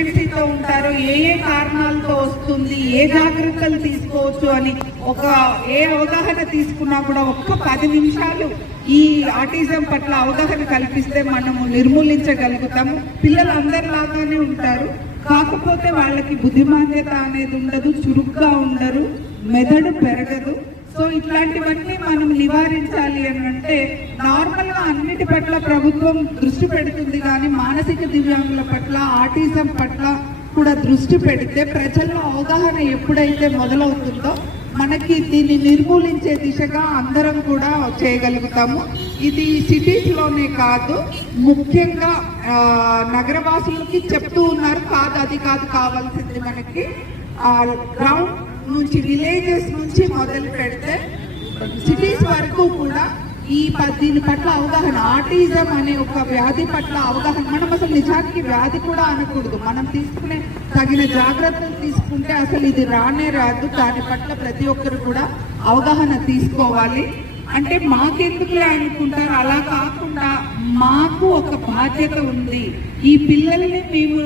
ఏజెన్సీతో ఉంటారు ఏ ఏ కారణాలతో వస్తుంది ఏ జాగ్రత్తలు తీసుకోవచ్చు అని ఒక ఏ అవగాహన తీసుకున్నా కూడా ఒక్క పది నిమిషాలు ఈ ఆటిజం పట్ల అవగాహన కల్పిస్తే మనము నిర్మూలించగలుగుతాము. పిల్లలు అందరిలాగానే ఉంటారు. కాకపోతే వాళ్ళకి బుద్ధిమాంద్యత అనేది ఉండదు చురుగ్గా ఉండరు మెదడు పెరగదు. సో ఇట్లాంటివన్నీ మనం నివారించాలి అని అంటే నార్మల్గా అన్నిటి పట్ల ప్రభుత్వం దృష్టి పెడుతుంది కానీ మానసిక దివ్యాంగుల పట్ల ఆటిజం పట్ల కూడా దృష్టి పెడితే ప్రజల్లో అవగాహన ఎప్పుడైతే మొదలవుతుందో మనకి దీన్ని నిర్మూలించే దిశగా అందరం కూడా చేయగలుగుతాము. ఇది సిటీస్లోనే కాదు ముఖ్యంగా నగరవాసులకి చెప్తూ ఉన్నారు కాదు అది కాదు కావాల్సింది మనకి. గ్రౌండ్ నుంచి విలేజెస్ నుంచి మొదలు పెడితే సిటీస్ వరకు కూడా ఈ దీని పట్ల అవగాహన ఆటిజం అనే ఒక వ్యాధి పట్ల అవగాహన మనం అసలు నిజానికి వ్యాధి కూడా అనకూడదు. మనం తీసుకునే తగిన జాగ్రత్తలు తీసుకుంటే అసలు ఇది రానే రాదు. దాని పట్ల ప్రతి ఒక్కరు కూడా అవగాహన తీసుకోవాలి. అంటే మాకెందుకులే అనుకుంటారు? అలా కాకుండా మాకు ఒక బాధ్యత ఉంది. ఈ పిల్లల్ని మేము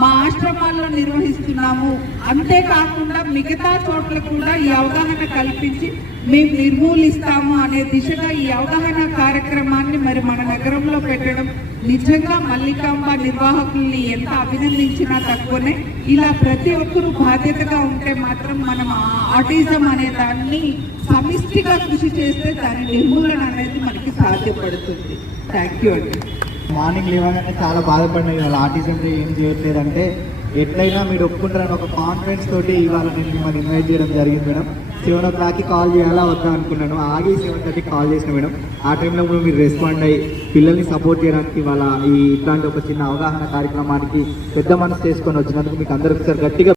మా ఆశ్రమాల్లో నిర్వహిస్తున్నాము. అంతేకాకుండా మిగతా చోట్ల కూడా ఈ అవగాహన కల్పించి మేము నిర్మూలిస్తాము అనే దిశగా ఈ అవగాహన కార్యక్రమాన్ని మరి మన నగరంలో పెట్టడం నిజంగా మల్లికాంబ నిర్వాహకుల్ని ఎంత అభినందించినా తక్కువనే. ఇలా ప్రతి ఒక్కరూ బాధ్యతగా ఉంటే మాత్రం మనం ఆటిజం అనే దాన్ని సమిష్టిగా కృషి చేస్తే దాని నిర్మూలన అనేది మనకి సాధ్యపడుతుంది. థ్యాంక్ యూ అండి. మార్నింగ్ లేవగానే చాలా బాధపడినాయి వాళ్ళ ఆర్టిజం డే ఏం చేయట్లేదంటే ఎట్లయినా మీరు ఒప్పుకుంటారని ఒక కాన్ఫిడెన్స్ తోటి ఇవాళ నేను మిమ్మల్ని ఇన్వైట్ చేయడం జరిగింది మేడం. సెవెన్ ఓ క్లాక్కి కాల్ చేయాలా వద్దా అనుకున్నాను. ఆగి సెవెన్ థర్టీకి కాల్ చేసిన మేడం. ఆ టైంలో కూడా మీరు రెస్పాండ్ అయ్యి పిల్లల్ని సపోర్ట్ చేయడానికి వాళ్ళ ఈ ఇట్లాంటి ఒక చిన్న అవగాహన కార్యక్రమానికి పెద్ద మనసు చేసుకొని వచ్చినందుకు మీకు అందరికీ సార్ గట్టిగా